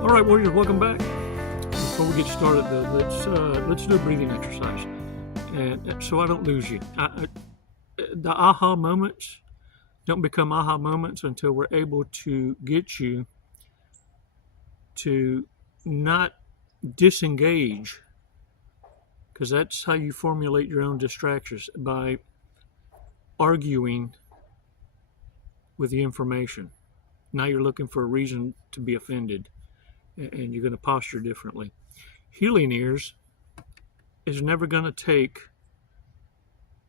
All right, warriors, welcome back. Before we get started, though, let's do a breathing exercise, and so I don't lose you. The aha moments don't become aha moments until we're able to get you to not disengage, because that's how you formulate your own distractions, by arguing with the information. Now you're looking for a reason to be offended, and you're going to posture differently. Healing ears is never going to take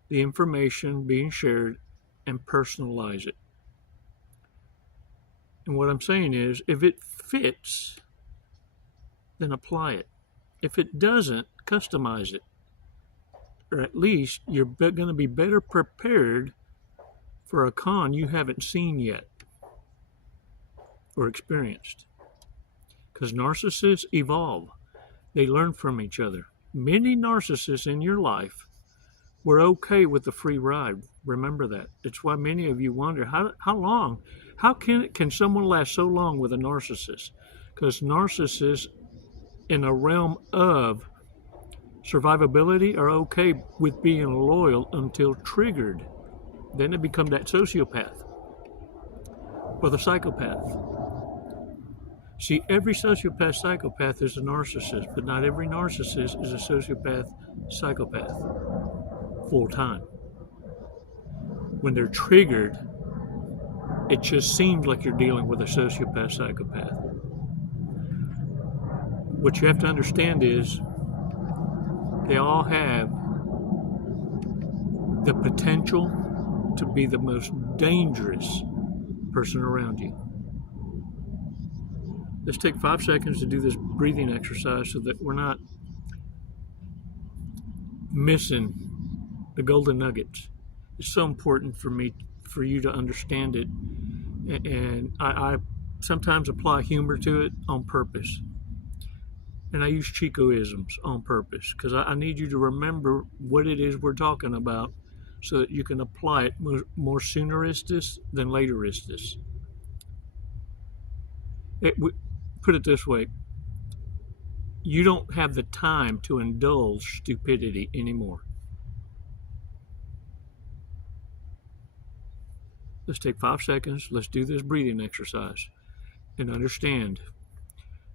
the information being shared and personalize it. And what I'm saying is, if it fits, then apply it. If it doesn't, customize it. Or at least you're going to be better prepared for a con you haven't seen yet or experienced. Because narcissists evolve. They learn from each other. Many narcissists in your life were okay with the free ride. Remember that. It's why many of you wonder, how long? How can someone last so long with a narcissist? Because narcissists in a realm of survivability are okay with being loyal until triggered. Then they become that sociopath or the psychopath. See, every sociopath psychopath is a narcissist, but not every narcissist is a sociopath psychopath full time. When they're triggered, it just seems like you're dealing with a sociopath psychopath. What you have to understand is they all have the potential to be the most dangerous person around you. Let's take 5 seconds to do this breathing exercise so that we're not missing the golden nuggets. It's so important for you to understand it, and I sometimes apply humor to it on purpose, and I use chicoisms on purpose because I need you to remember what it is we're talking about so that you can apply it more sooneristis than lateristis. Put it this way, you don't have the time to indulge stupidity anymore. Let's take 5 seconds. Let's do this breathing exercise and understand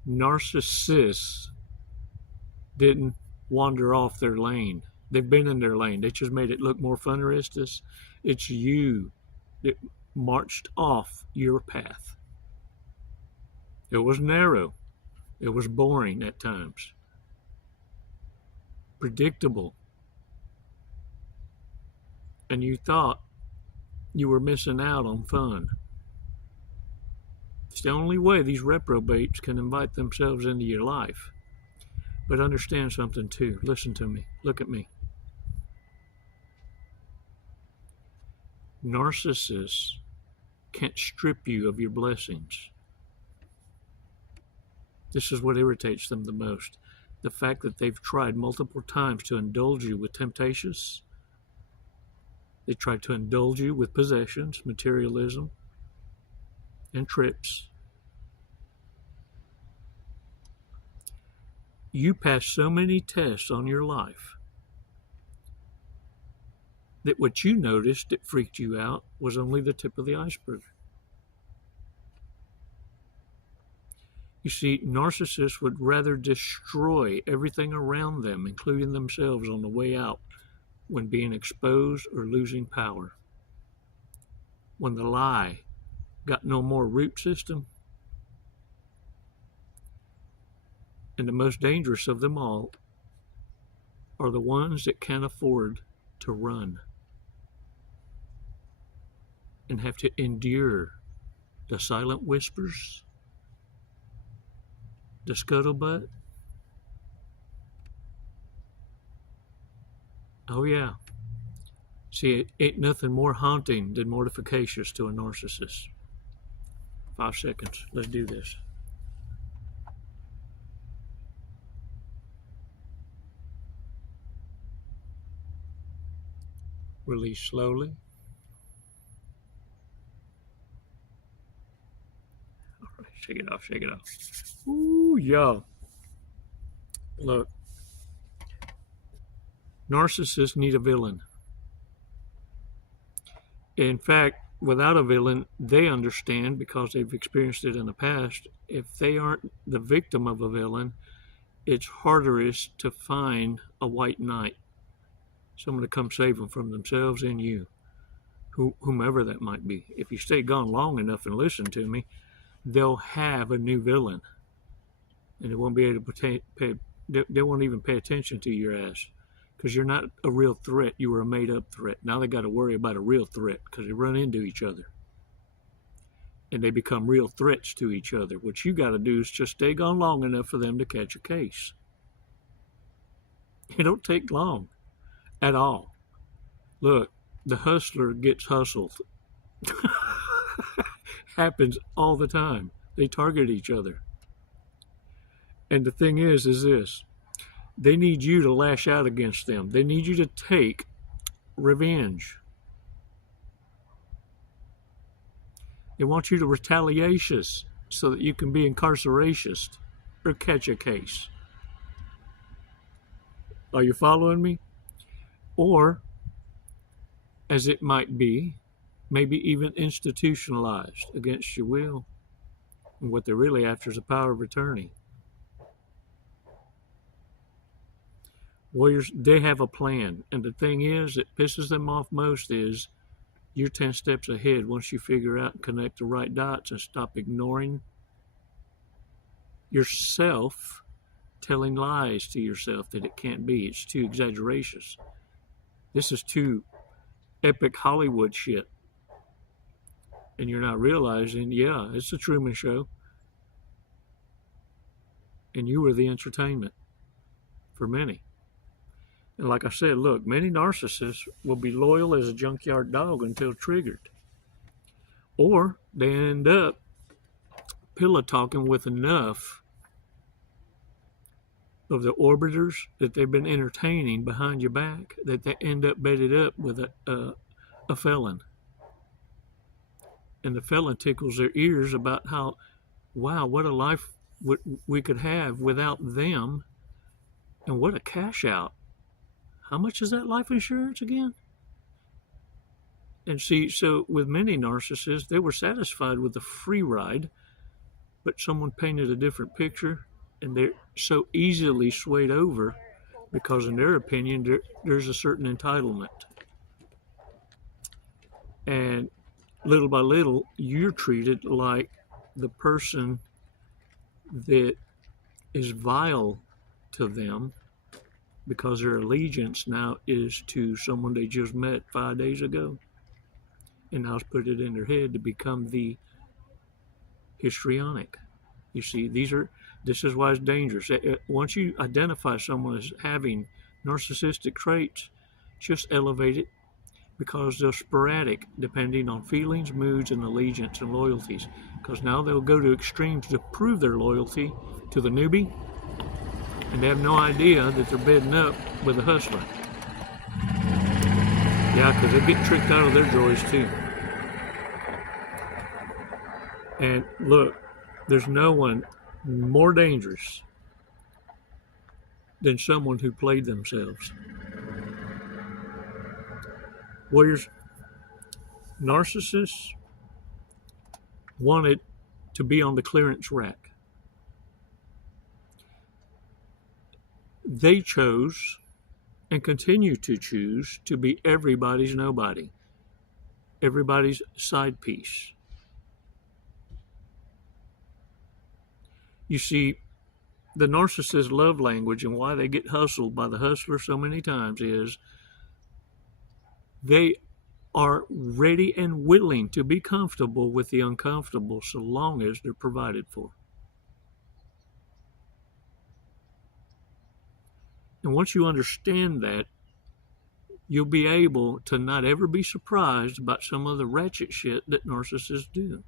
narcissists didn't wander off their lane. They've been in their lane. They just made it look more funneristic. It's you that marched off your path. It was narrow. It was boring at times. Predictable. And you thought you were missing out on fun. It's the only way these reprobates can invite themselves into your life. But understand something too. Listen to me. Look at me. Narcissists can't strip you of your blessings. This is what irritates them the most. The fact that they've tried multiple times to indulge you with temptations. They tried to indulge you with possessions, materialism, and trips. You passed so many tests on your life that what you noticed that freaked you out was only the tip of the iceberg. You see, narcissists would rather destroy everything around them, including themselves, on the way out when being exposed or losing power. When the lie got no more root system. And the most dangerous of them all are the ones that can't afford to run and have to endure the silent whispers, the scuttlebutt. Oh yeah. See, it ain't nothing more haunting than mortificacious to a narcissist. 5 seconds. Let's do this. Release slowly. All right. Shake it off, shake it off. Ooh, yeah. Look, narcissists need a villain. In fact, without a villain, they understand, because they've experienced it in the past, if they aren't the victim of a villain, it's harder to find a white knight, someone to come save them from themselves and you, whomever that might be. If you stay gone long enough and listen to me, they'll have a new villain, and they won't be able to they won't even pay attention to your ass, because you're not a real threat. You were a made-up threat. Now they got to worry about a real threat, because they run into each other, and they become real threats to each other. What you got to do is just stay gone long enough for them to catch a case. It don't take long at all. Look, the hustler gets hustled. Happens all the time. They target each other. And the thing is this. They need you to lash out against them. They need you to take revenge. They want you to retaliatous so that you can be incarceratous or catch a case. Are you following me? Or, as it might be, maybe even institutionalized against your will. And what they're really after is a power of attorney. Warriors, they have a plan. And the thing is, that pisses them off most is you're 10 steps ahead once you figure out and connect the right dots and stop ignoring yourself, telling lies to yourself that it can't be. It's too exaggerations. This is too epic Hollywood shit. And you're not realizing, yeah, it's a Truman Show. And you were the entertainment for many. And like I said, look, many narcissists will be loyal as a junkyard dog until triggered. Or they end up pillow talking with enough of the orbiters that they've been entertaining behind your back that they end up bedded up with a felon. And the felon tickles their ears about how, wow, what a life we could have without them, and what a cash out. How much is that life insurance again? And see, so with many narcissists, they were satisfied with the free ride, but someone painted a different picture, and they're so easily swayed over because, in their opinion, there's a certain entitlement. And little by little, you're treated like the person that is vile to them, because their allegiance now is to someone they just met 5 days ago. And now it's put it in their head to become the histrionic. You see, this is why it's dangerous. Once you identify someone as having narcissistic traits, just elevate it, because they're sporadic depending on feelings, moods, and allegiance and loyalties. Because now they'll go to extremes to prove their loyalty to the newbie, and they have no idea that they're bedding up with a hustler. Yeah, because they get tricked out of their joys too. And look, there's no one more dangerous than someone who played themselves. Warriors, narcissists wanted to be on the clearance rack. They chose and continue to choose to be everybody's nobody, everybody's side piece. You see, the narcissist's love language and why they get hustled by the hustler so many times is they are ready and willing to be comfortable with the uncomfortable so long as they're provided for. And once you understand that, you'll be able to not ever be surprised about some of the ratchet shit that narcissists do.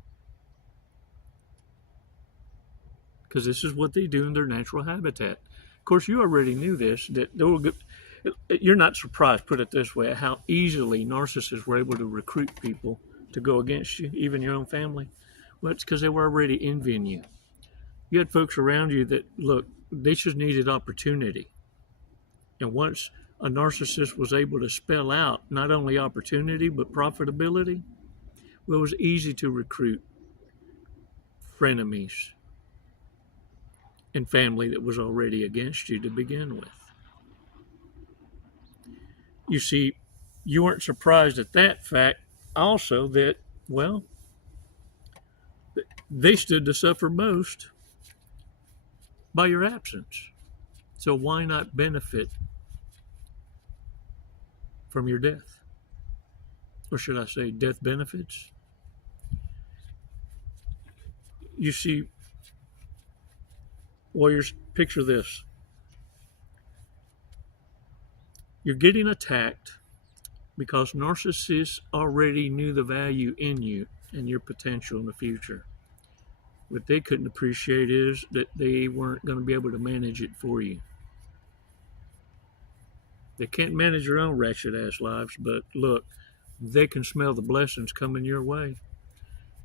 Because this is what they do in their natural habitat. Of course, you already knew this, that you're not surprised, put it this way, at how easily narcissists were able to recruit people to go against you, even your own family. Well, it's because they were already envying you. You had folks around you that, look, they just needed opportunity. And once a narcissist was able to spell out not only opportunity but profitability, well, it was easy to recruit frenemies and family that was already against you to begin with. You see, you weren't surprised at that fact also that, well, they stood to suffer most by your absence. So why not benefit from your death? Or should I say death benefits? You see, warriors, picture this. You're getting attacked because narcissists already knew the value in you and your potential in the future. What they couldn't appreciate is that they weren't going to be able to manage it for you. They can't manage their own wretched ass lives, but look, they can smell the blessings coming your way,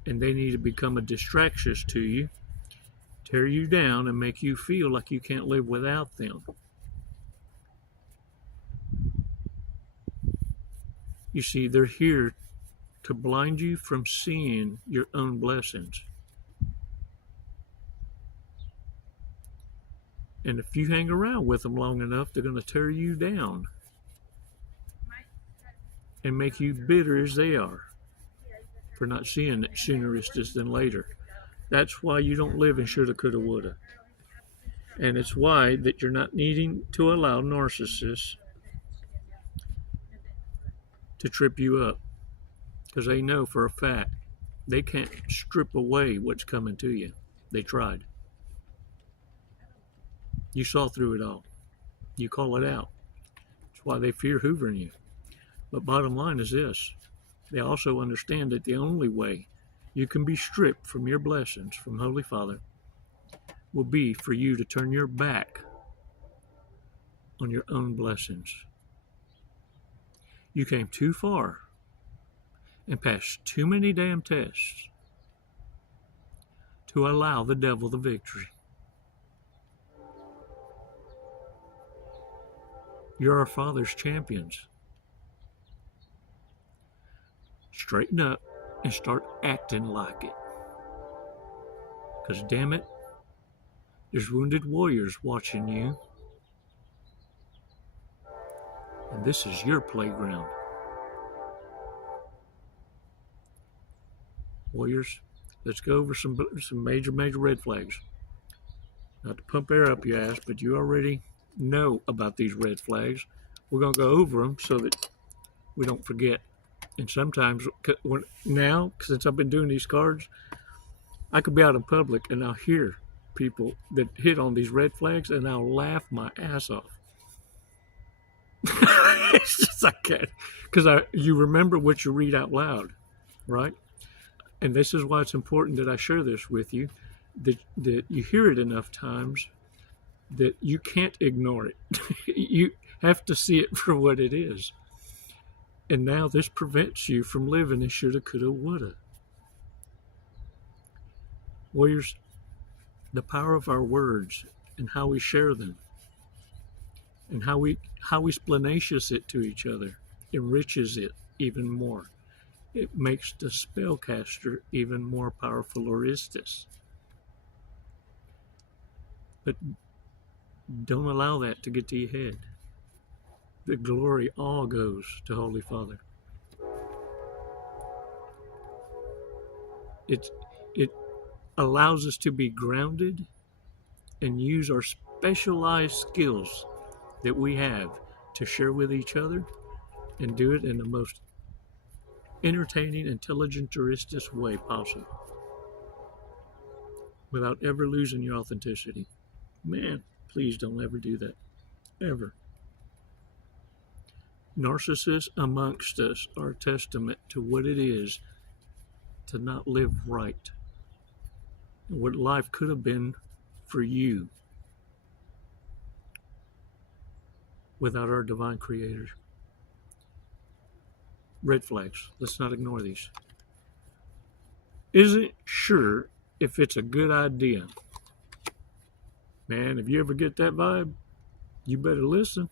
and they need to become a distraction to you, tear you down, and make you feel like you can't live without them. You see, they're here to blind you from seeing your own blessings. And if you hang around with them long enough, they're going to tear you down and make you bitter as they are for not seeing it sooner than later. That's why you don't live in shoulda, coulda, woulda. And it's why that you're not needing to allow narcissists to trip you up, because they know for a fact they can't strip away what's coming to you. They tried. You saw through it all. You call it out. That's why they fear hoovering you. But bottom line is this. They also understand that the only way you can be stripped from your blessings from Holy Father will be for you to turn your back on your own blessings. You came too far and passed too many damn tests to allow the devil the victory. You're our Father's champions. Straighten up and start acting like it. Because damn it, there's wounded warriors watching you. And this is your playground. Warriors, let's go over some major red flags. Not to pump air up your ass, but you already know about these red flags. We're going to go over them so that we don't forget. And sometimes, now, since I've been doing these cards, I could be out in public and I'll hear people that hit on these red flags and I'll laugh my ass off. It's just I can't. Because you remember what you read out loud, right? And this is why it's important that I share this with you, that you hear it enough times that you can't ignore it. You have to see it for what it is. And now this prevents you from living in shoulda, coulda, woulda. Warriors, the power of our words and how we share them and how we splanacious it to each other enriches it even more. It makes the spellcaster even more powerful or is this. But don't allow that to get to your head. The glory all goes to Holy Father. It allows us to be grounded and use our specialized skills that we have to share with each other and do it in the most entertaining, intelligent, juristic way possible without ever losing your authenticity. Man, please don't ever do that. Ever. Narcissists amongst us are a testament to what it is to not live right. What life could have been for you without our divine creator. Red flags. Let's not ignore these. isn't sure if it's a good idea. Man, if you ever get that vibe, you better listen.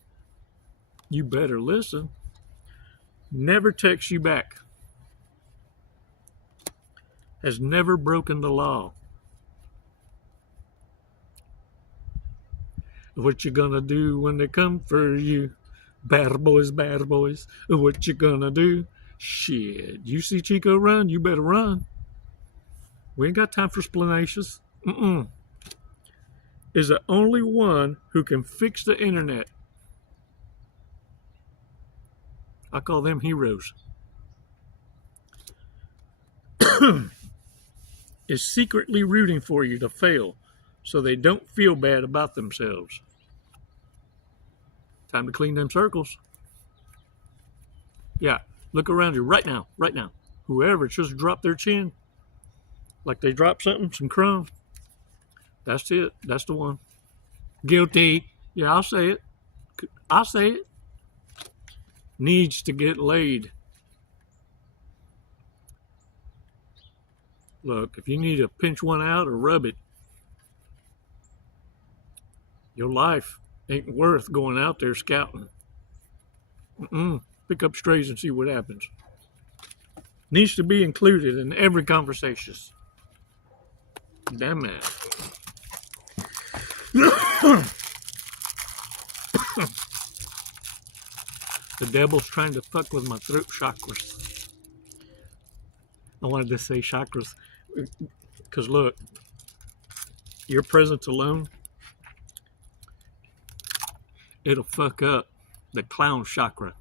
You better listen. Never texts you back. Has never broken the law. What you gonna do when they come for you? Bad boys, bad boys. What you gonna do? Shit. You see Chico run, you better run. We ain't got time for explanations. Is the only one who can fix the internet. I call them heroes. Is secretly rooting for you to fail so they don't feel bad about themselves. Time to clean them circles. Yeah, look around you right now, right now. Whoever just dropped their chin, like they dropped something, some crumbs. That's it. That's the one. Guilty. Yeah, I'll say it. I'll say it. Needs to get laid. Look, if you need to pinch one out or rub it, your life ain't worth going out there scouting. Pick up strays and see what happens. Needs to be included in every conversation. Damn it. The devil's trying to fuck with my throat chakras. I wanted to say chakras because look, your presence alone, it'll fuck up the clown chakra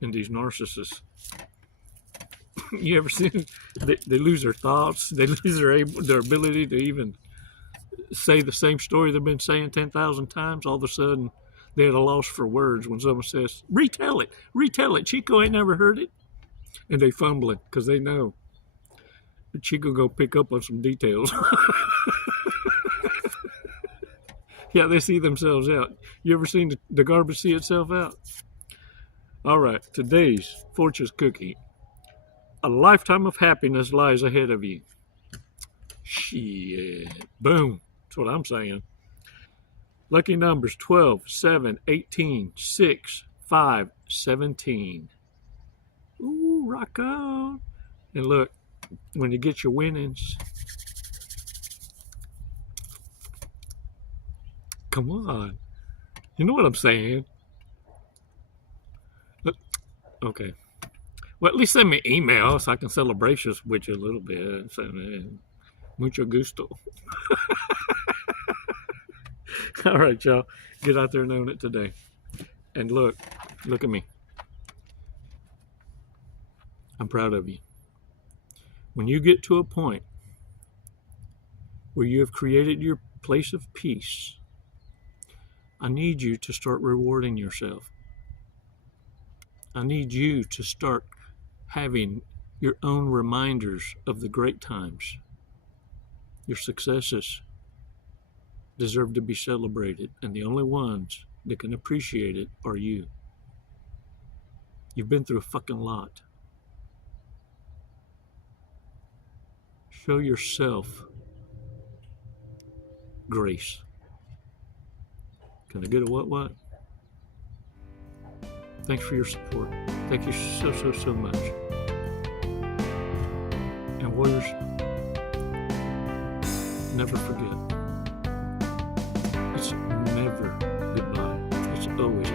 in these narcissists. You ever seen they lose their thoughts, they lose their ability to even say the same story they've been saying 10,000 times. All of a sudden they're at a loss for words when someone says, retell it, Chico ain't never heard it. And they fumbling because they know that Chico go pick up on some details. Yeah, they see themselves out. You ever seen the garbage see itself out? All right, today's fortune cookie. A lifetime of happiness lies ahead of you. Shit. Boom. That's what I'm saying. Lucky numbers 12, 7, 18, 6, 5, 17. Ooh, rock on. And look, when you get your winnings, come on. You know what I'm saying? Okay. Well, at least send me an email so I can celebrate with you a little bit. So, mucho gusto. All right, y'all. Get out there and own it today. And look at me. I'm proud of you. When you get to a point where you have created your place of peace, I need you to start rewarding yourself. I need you to start having your own reminders of the great times. Your successes deserve to be celebrated, and the only ones that can appreciate it are you. You've been through a fucking lot. Show yourself grace. Can I get a what? Thanks for your support. Thank you so much. And warriors, never forget. It's never goodbye. It's always